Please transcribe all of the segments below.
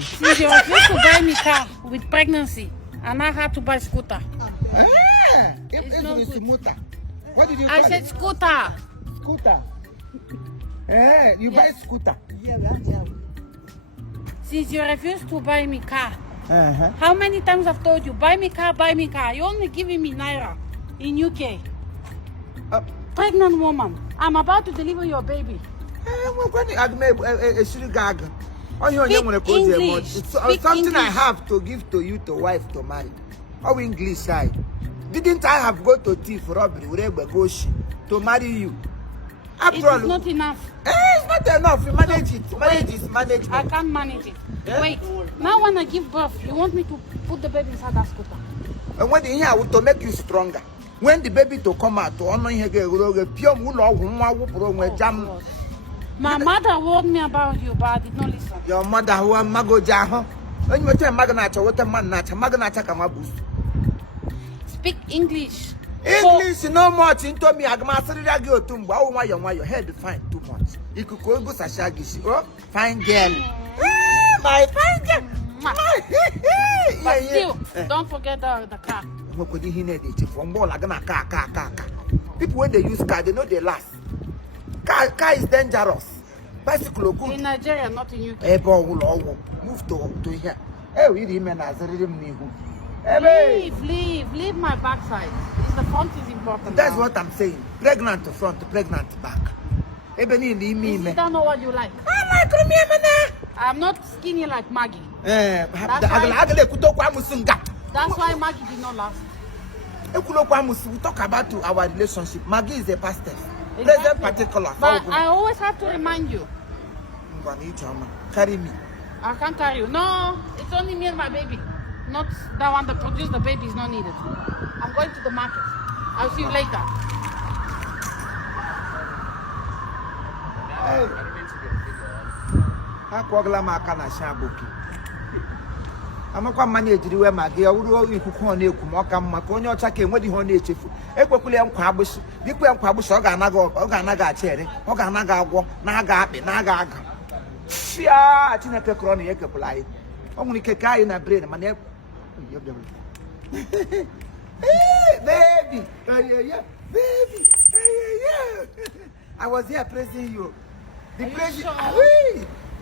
Since you refused to buy me car with pregnancy, and I had to buy scooter. It's no good. What did you I said scooter. Scooter. You buy scooter. Since you refused to buy me car, how many times I've told you, buy me car, buy me car. You're only giving me naira in UK. Pregnant woman, I'm about to deliver your baby. Speak English. It's something I have to give to you, to wife, to marry. How English side? Didn't I have go to thief robbery to marry you? It's not enough. It's not enough. You manage it. Manage it. Manage it. I can't manage it. Wait. Now when I give birth, you want me to put the baby inside that scooter? And when here to make you stronger. When the baby to come out to honor here, my mother warned me about you, but I did not listen. Your mother who am Mago Jaho. When you tell Maganacha, what a man nacha, Maganacha Kamabus. Speak English. English no much into me. Agmasari go to why your head fine too much. You could go Sashagi. Oh, fine girl. My fine girl. But still, don't forget the car. People when they use car, they know they last. Car is dangerous. Bicycle in Nigeria, not in UK. Move to here. Leave my backside. The front is important. That's what I'm saying. Pregnant to front, pregnant back. You don't know what you like. I'm not skinny like Maggie. That's why Maggie did not last. We talk about our relationship. Maggie is a pastor. Present particular. But I always have to remind you. Carry me. I can't carry you. No, it's only me and my baby. Not that one that produced the baby is not needed. I'm going to the market. I'll see you later. I'm a manage to wear my gear. You could call you come your checking what you want to chief. Equilium Quabush, you can Quabush, Oganaga cherry, Oganaga walk, Naga, Naga. Sia, I think I can apply. Only Kakai in a brain, my name. Baby, baby, I was here praising you. The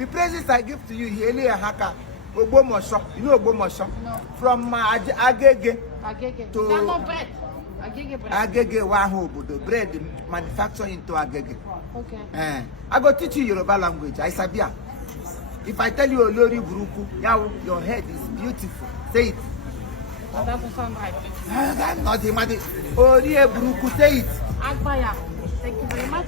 praises I give to you, here, Haka. Ogbomosho, you know Ogbomosho? No. From Agege to bread. Agege Wahobu, the bread manufactured into Agege. Okay. I go teach you Yoruba language. I sabia. If I tell you Olori Buruku, your head is beautiful. Say it. That doesn't sound right. That's not him. Olori Buruku, say it. Agbaya. Thank you very much.